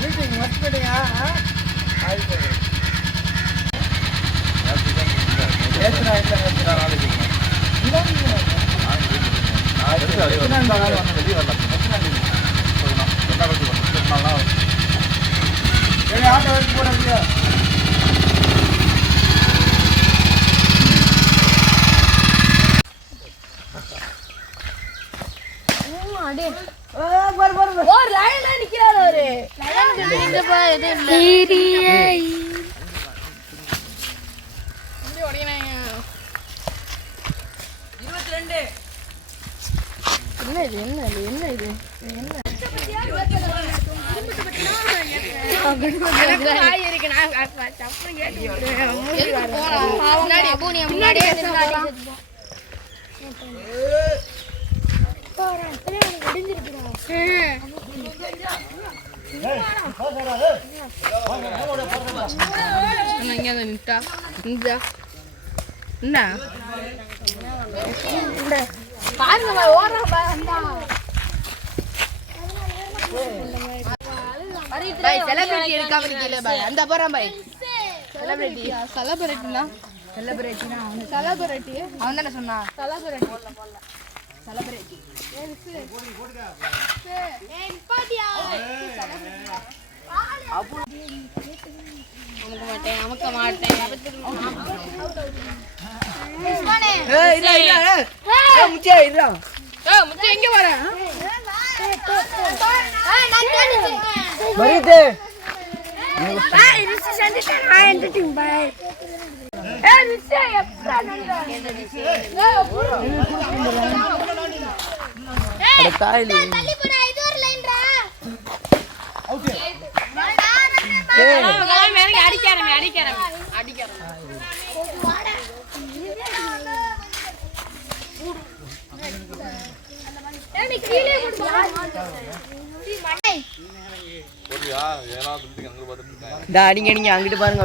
Meeting மஸ்படிங்க ஏற்றுனா auto வச்சு போட முடியாது ஒரு லைன்ல நிக்கிறாரு அவரு இந்த பா என்ன இது? என்ன இது என்ன இது என்ன இங்கே நின்ட்டா இந்த என்ன பாருங்க செலிபிரிட்டி எடுக்காம இருக்கீங்களே பாய் அந்த பாய் செலிபிரிட்டி செலிபிரிட்டினா செலிபிரிட்டினா செலிபிரிட்டி அவன் தானே சொன்னான் செலிபிரிட்டி செலிபிரிட்டி அமுக்க மாட்டேன் அமுக்க மாட்டேன் இருடா எங்க வர மரியாதை அடிக்காரமே அடிக்காரமே இந்த அடிங்க அடிங்க அங்கிட்டு பாருங்க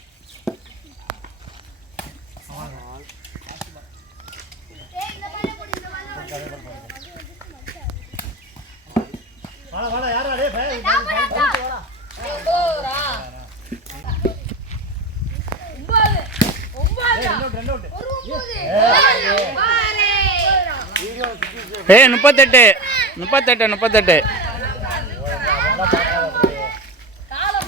எதுவும் சொல்ல மாட்டான் ஏய் முப்பத்தெட்டு. முப்பத்தெட்டு முப்பத்தெட்டு. காலம்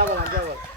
叫过来叫过来